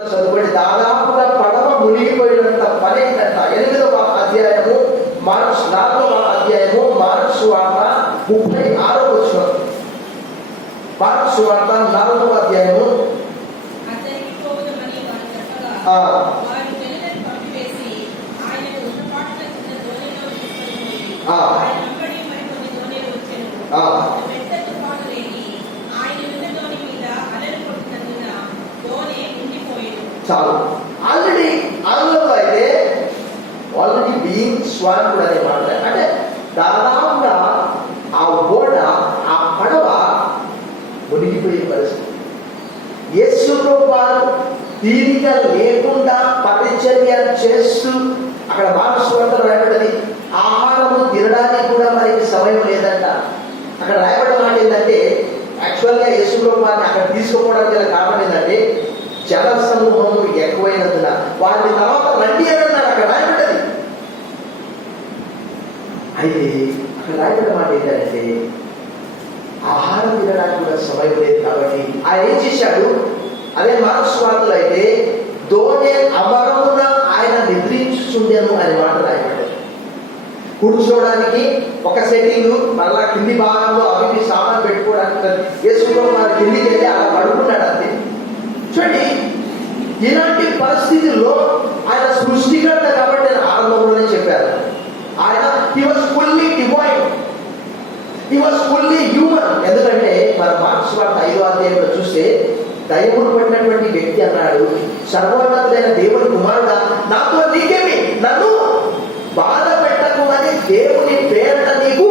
చదువుకోండి. దాదాపుగా పడవ మునిగిపోయినంత పని అయిందంట. 8వ అధ్యాయము మార్క్స్, 4వ అధ్యాయము మార్క్స్ వార్త 36వ వచనం. మార్క్స్ వార్త 4వ అధ్యాయము చాలు. ఆల్రెడీ ఆంగ్లంలో అయితే బీయింగ్ స్వాంప్డ్ అనే మాట, అంటే దాదాపుగా ఆ ఓడ, ఆ పడవ మునిగిపోయే పరిస్థితి. యేసుప్రభు వారు తీరిక లేకుండా పరిచర్య చేస్తూ, అక్కడ మార్క్స్ వార్తలో రాయబడ్డది, ఆహారము తినడానికి కూడా మనకి సమయం లేదంట. అక్కడ రాయబడ్డ మాట ఏంటంటే, యాక్చువల్గా యేసుప్రభు వారిని అక్కడ తీసుకుపోవడానికి గల కారణం ఏంటంటే, జన సమూహం ఎక్కువైనందున వారిని తర్వాత రండి అని అన్నారు. అక్కడ రాయబడ్డది. అయితే అక్కడ రాయబడ్డ మాట ఏంటంటే, ఆహారం తినడానికి కూడా సమయం లేదు కాబట్టి ఆయన ఏం చేశాడు, అదే మార్క్స్ వార్తలో అయితే దోణి అమరమున ఆయన నిద్రించుచుండెను అనే మాట రాయబడ్డది. కూర్చోవడానికి ఒక సెట్టింగ్, మళ్ళా కింది భాగంలో అవి సామాన్ పెట్టుకోవడానికి యేసుప్రభు వారి కిందికి వెళ్ళి అలా పడుకున్నాడు అంతే. చూడండి, ఇలాంటి పరిస్థితుల్లో ఆయన సృష్టికర్త కాబట్టి ఆయన ఆరంభంలోనే చెప్పారు, ఆయన he was fully divine, he was fully human. ఎందుకంటే మన మార్క్స్ వార్త 5వ అధ్యాయంలో చూస్తే, దయ్యములు పడినటువంటి వ్యక్తి అన్నాడు, సర్వోన్నతుడైన దేవుని కుమారుడా, నాతో నీకేమి, నన్ను బాధ పెట్టకు అని దేవుని పేరట నీకు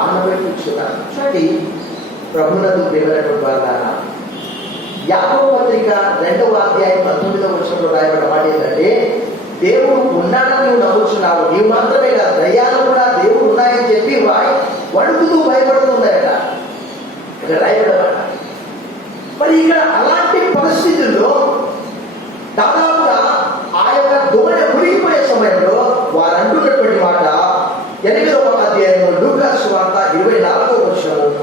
ఆనబెట్టుచున్నాను. చూడండి, ప్రభునందు ప్రియమైనటువంటి వారులారా, యాకోబు పత్రిక 2వ అధ్యాయం 19వ వచనంలో రాయబడ్డ మాట ఏంటంటే, దేవుడు ఉన్నాడని నువ్వు నమ్ముచున్నావు, నీవు మాత్రమే కాదు దయ్యాలు కూడా దేవుడు ఉన్నాయని చెప్పి వణుకుతూ భయపడుతున్నాయట. ఇక్కడ రాయబడ్డ. మరి ఇక్కడ అలాంటి పరిస్థితుల్లో దాదాపుగా ఆ యొక్క దోణి మునిగిపోయే సమయంలో వారు అంటున్నటువంటి మాట 8వ అధ్యాయంలో లూకాసు వార్త 24వ వచనం,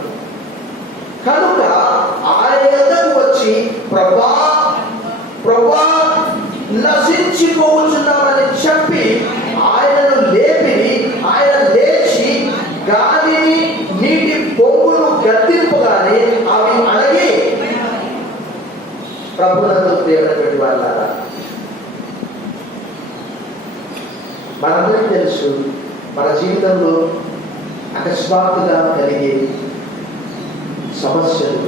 కనుక ఆయన ఎదురు వచ్చి ప్రభా ప్రభా నశించిపోతున్నామని చెప్పి ఆయనను లేపి, ఆయన లేచి గాలిని నీటి పొంగును గద్దింపగానే అవి అణగి. ప్రభునందు ప్రియమైనటువంటి వాళ్ళారా, మనందరికీ తెలుసు, మన జీవితంలో అకస్మాత్తుగా కలిగే సమస్యలు,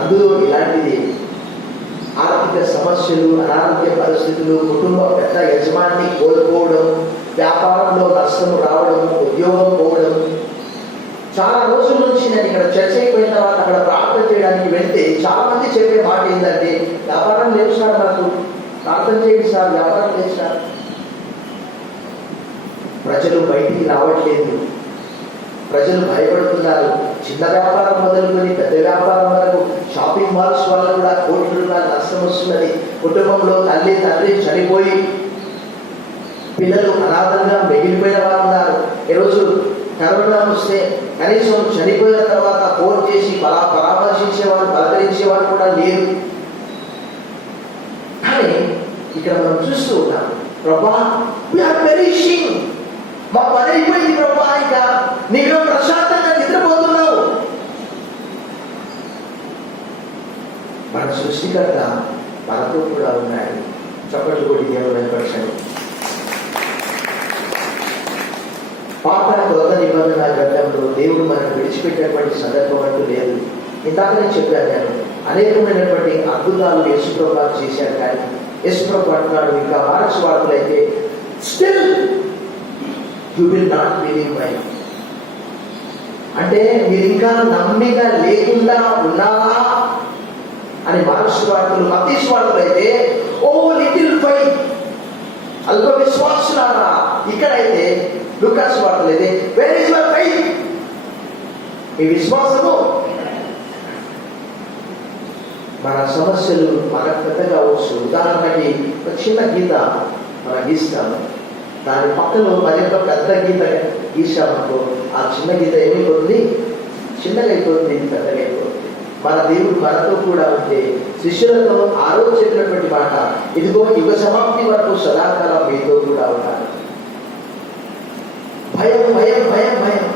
అందులో ఇలాంటిది ఆర్థిక సమస్యలు, అనారోగ్య పరిస్థితులు, కుటుంబ పెద్ద యజమాని కోల్పోవడం, వ్యాపారంలో నష్టం రావడం, ఉద్యోగం పోవడం. చాలా రోజుల నుంచి నేను ఇక్కడ చర్చ అయిపోయిన తర్వాత అక్కడ ప్రార్థన చేయడానికి వెళ్తే చాలా మంది చెప్పే మాట ఏంటంటే, వ్యాపారం లేదు సార్, నాకు ప్రార్థన చేయండి సార్, వ్యాపారం లేదు సార్. ప్రజలు బయటికి రావట్లేదు, ప్రజలు భయపడుతున్నారు. చిన్న వ్యాపారం మొదలుకొని పెద్ద వ్యాపారం వరకు, షాపింగ్ మాల్స్ వల్ల కూడా కోట్ల రూపాయల నష్టం వస్తున్నది. కుటుంబంలో తండ్రి చనిపోయి పిల్లలు అనాథంగా మిగిలిపోయిన వారు ఉన్నారు. ఈరోజు కరోనా వస్తే కనీసం చనిపోయిన తర్వాత ఫోన్ చేసి పరామర్శించేవారు, పలకరించేవారు కూడా లేరు. కానీ ఇక్కడ మనం చూస్తూ ఉన్నాం, ప్రభా వి ఆర్ పెరిషింగ్, మా పని అయిపోయింది ప్రభా, ఇక నీలో ప్రశాంతంగా నిద్రపోతున్నావు. మన సృష్టికర్త మనతో కూడా ఉన్నాడు. చప్పట్లు కొట్టి దేవుడు వెంపరచండి. పాత కొత్త నిబంధన గ్రంథంలో దేవుడు మనకు విడిచిపెట్టినటువంటి సందర్భం అంటూ లేదు. ఇందాక నేను చెప్పాను, నేను అనేకమైనటువంటి అద్భుతాలు యేసుప్రభు చేశాడు. కానీ యేసుప్రభు అంటున్నాడు ఇంకా మార్క్స్ వార్తలు అయితే, still you will not believe my, అంటే మీరు ఇంకా నమ్మిక లేకుండా ఉన్నారా అని మార్క్స్ వార్తలు. మత్తయి వార్తలు అయితే ఓ లిటిల్ ఫైత్, అల్ప విశ్వాసులారా. ఇక్కడైతే లూకాసు వార్తలు అయితే వేర్ ఇస్ యువర్ ఫెయిత్, ఈ విశ్వాసము. మన సమస్యలు మనకు పెద్దగా అవచ్చు. ఉదాహరణకి ఒక చిన్న గీత మనం గీస్తాము, దాని పక్కన మరింత పెద్ద గీత గీసామనుకో, ఆ చిన్న గీత ఏమైపోతుంది, చిన్నగా అయిపోతుంది, పెద్దగా అయిపోతుంది. మన దేవుడు మనతో కూడా ఉంటే శిష్యులతో ఆ రోజు చెప్పినటువంటి మాట, ఇదిగో యుగ సమాప్తి వరకు సదాకాలం మీతో కూడా ఉన్నాడు. భయం భయం భయం భయం.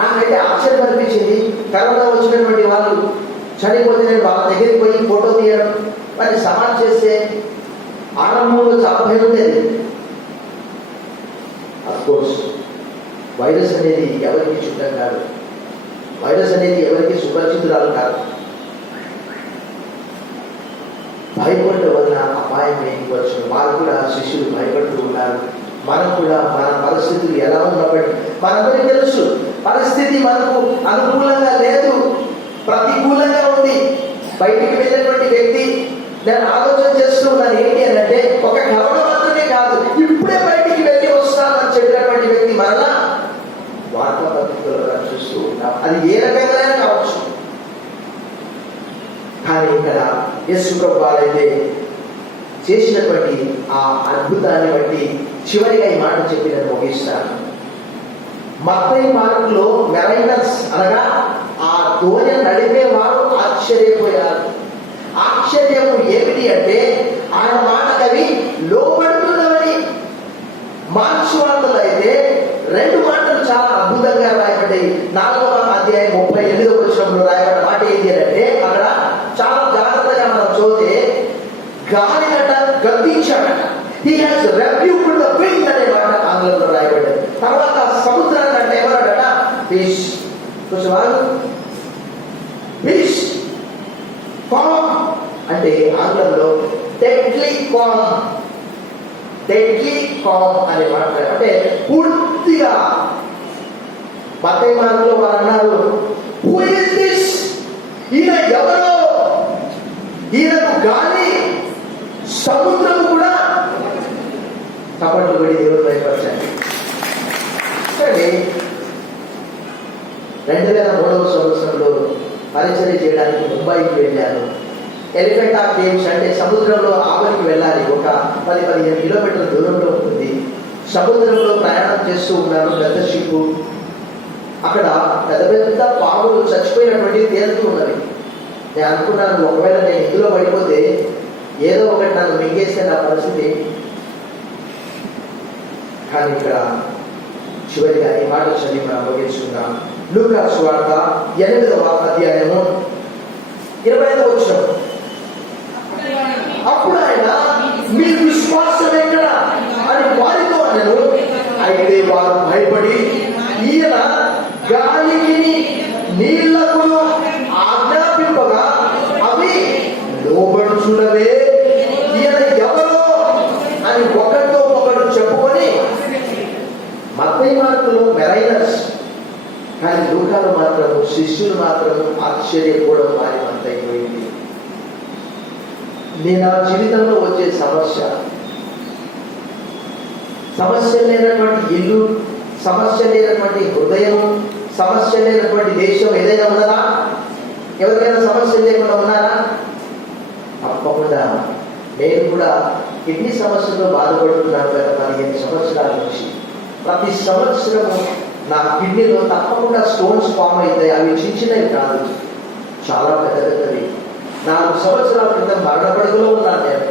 నాకైతే ఆశ్చర్యం అనిపించింది. కరోనా వచ్చినటువంటి వాళ్ళు చనిపోతే నేను వాళ్ళ దగ్గరికి పోయి ఫోటో తీయడం, మరి సమాజ్ చేస్తే ఆరంభంలో చాలా భయం ఉండేది. అఫ్కోర్స్ వైరస్ అనేది ఎవరికి చుట్టం కాదు, వైరస్ అనేది ఎవరికి సుపరిచితురాలు కాదు. భయపడటం వలన అపాయం వేయవచ్చు. వారు కూడా శిష్యులు భయపడుతూ ఉన్నారు. మనం కూడా మన పరిస్థితులు ఎలా ఉన్నప్పటికీ మనందరికీ తెలుసు పరిస్థితి మనకు అనుకూలంగా లేదు, ప్రతికూలంగా ఉంది. బయటికి వెళ్ళినటువంటి వ్యక్తి నేను ఆలోచన చేస్తూ ఉన్నాను ఏంటి అని అంటే, ఒక కరోనా మాత్రమే కాదు, ఇప్పుడే బయటికి వెళ్ళి వస్తానని చెప్పినటువంటి వ్యక్తి మరలా వార్తాపత్రికల్లో చూస్తూ ఉంటాం. అది ఏ రకంగా కావచ్చు. కానీ ఇక్కడ యేసు ప్రభువు వారైతే చేసినటువంటి ఆ అద్భుతాన్ని బట్టి చివరిగా ఈ మాట చెప్పి నేను ముగిస్తాను. మత్తయి మార్కులో మెరైనర్స్ అనగా ఆ దోణి నడిపేవారు ఆశ్చర్యపోయారు. ఆశ్చర్యము ఏమిటి అంటే ఆయన మాటకవి లోబడుతున్నవని. మార్క్స్ వార్తలో అయితే 2 మాటలు చాలా అద్భుతంగా రాయబడ్డాయి. 4వ అధ్యాయం 38వ వచనంలో రాయబడ్డ మాట ఏంటి అంటే, అక్కడ చాలా జాగ్రత్తగా మనం చూస్తే గాలినట గద్దించాడట. He has rebuked the wind అనే మాట ఆంగ్లంలో రాయబడ్డది. తర్వాత సముద్రాన్ని అంటే ఏమన్నాడట, ఫిష్ ఫిష్ కామ్ అంటే ఆంగ్లంలో డెడ్లీ కామ్, డెడ్లీ కామ్ అనే మాట. అంటే పూర్తిగా మత్తయి మార్కులో వారు అన్నారు, హూ ఇస్ దిస్, ఈయన ఎవరో, ఈయనకు గాలి సముద్రం కూడా కపట్లు పడి దేవుడు భయపరచండి. సరే 2003వ సంవత్సరంలో పరిచయం చేయడానికి ముంబైకి వెళ్ళాను. ఎలిఫెంటా కేవ్స్ అంటే సముద్రంలో ఆవరికి వెళ్ళాలి. ఒక 10-15 కిలోమీటర్ల దూరంలో ఉంటుంది. సముద్రంలో ప్రయాణం చేస్తూ ఉన్నాను, పెద్ద షిప్పు. అక్కడ పెద్ద పెద్ద పాములు చచ్చిపోయినటువంటి తేలుతూ ఉన్నవి. నేను అనుకున్నాను, ఒకవేళ నేను ఇందులో పడిపోతే ఏదో ఒకటి నన్ను మింగేస్తే నా పరిస్థితి. కానీ ఇక్కడ చివరిగా ఈ మాట చదివి మనం ముగించుకుందాం. లూకా సువార్త 8వ అధ్యాయము 25వ వచనం. అప్పుడు ఆయన, మీ విశ్వాసం ఎక్కడ అని వారితో అనెను. అయితే వారు భయపడి, ఈయన గాలికి నీళ్లకు ఆజ్ఞాపింపగా అవి లోబడుచున్నవే, ఈయన ఎవరో అని ఒకరితో ఒకరు చెప్పుకొని. మత్తయి మార్కులో మెరైనర్స్, కానీ లూకాలో మాత్రము శిష్యులు మాత్రము ఆశ్చర్యపోవడం వారి అంతైపోయింది. నేను నా జీవితంలో వచ్చే సమస్య లేనటువంటి ఇల్లు, సమస్య లేనటువంటి హృదయం, సమస్య లేనటువంటి దేశం ఏదైనా ఉన్నదా? ఎవరికైనా సమస్య లేకుండా ఉన్నారా? తప్పకుండా. నేను కూడా కిడ్నీ సమస్యతో బాధపడుతున్నాను గత 15 సంవత్సరాల నుంచి. ప్రతి సంవత్సరము నా కిడ్నీలో తప్పకుండా స్టోన్స్ ఫామ్ అవుతాయి. అవి చిన్నవి కాదు, చాలా పెద్ద పెద్దవి. 4 సంవత్సరాల క్రితం మరణపడుగులో ఉన్నాను నేను.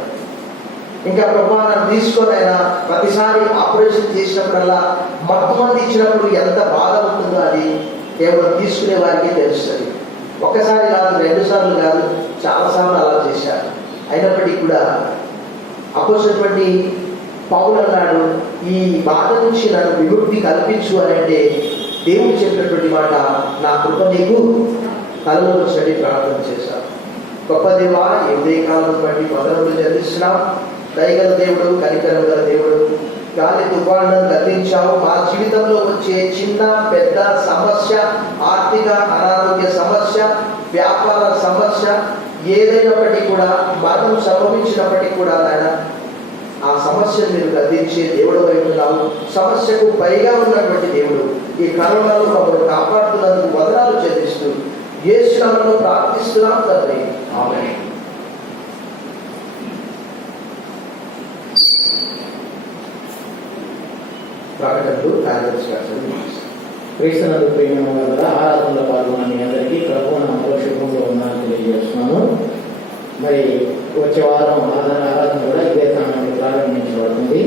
ఇంకా ప్రభావం నన్ను తీసుకొని అయినా ప్రతిసారి ఆపరేషన్ చేసినప్పుడల్లా మొట్టమొదటి ఇచ్చినప్పుడు ఎంత బాధ ఉంటుందో అది కేవలం తీసుకునే వారికి తెలుస్తుంది. ఒకసారి కాదు, 2 సార్లు కాదు, చాలాసార్లు అలా చేశాను. అయినప్పటికీ కూడా అపోజినటువంటి పౌలు అన్నాడు, ఈ బాధ నుంచి నన్ను విముక్తి కల్పించు అని అంటే దేవుడు చెప్పినటువంటి మాట, నా కృప నీకు కలలో వచ్చినట్టు ప్రార్థన చేశాను. గొప్ప దేవా, ఈ ఉదయకాలం బట్టి మొదలు చెల్లిస్తున్నాం. దయగల దేవుడు, కనికరం గల దేవుడు, గాలి తుఫాను గతించావు. మా జీవితంలో వచ్చే చిన్న పెద్ద సమస్య, ఆర్థిక అనారోగ్య సమస్య, వ్యాపార సమస్య ఏదైనప్పటికీ కూడా, మరణం సంభవించినప్పటికీ కూడా ఆయన ఆ సమస్యను మీరు గద్దించే దేవుడు వైపున్నావు. సమస్యకు పైగా ఉన్నటువంటి దేవుడు ఈ కరోనాలో మమ్మల్ని కాపాడుతున్నందుకు వందనాలు చెల్లిస్తూ యేసు నామములో ప్రార్థిస్తున్నాం తండ్రి, ఆమేన్. ప్రకటనలు కార్యదర్శి గారు క్రీస్తునందు ప్రియమైన వారు ఆరాధనలో పాల్గొన్న మీ అందరికీ ప్రభువు నామములో శుభంగా ఉందని తెలియజేస్తున్నాను. మరి వచ్చే వారం ఆరాధన కూడా ఇదే సమయంలో ప్రారంభించబడుతుంది.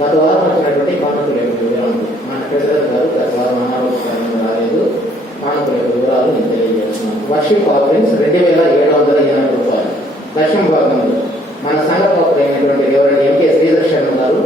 గత వారం వచ్చినటువంటి కానుకలకు వివరాలు మన ప్రెసిడెంట్ గారు గత వారం అనారోగ్యంగా రాలేదు. కానుకలకు వివరాలు నేను తెలియజేస్తున్నాను. వర్షిప్ ఆఫరింగ్స్ 2780 రూపాయలు. దశమ భాగంలో మన సంఘ పాత్ర అయినటువంటి ఎవరైనా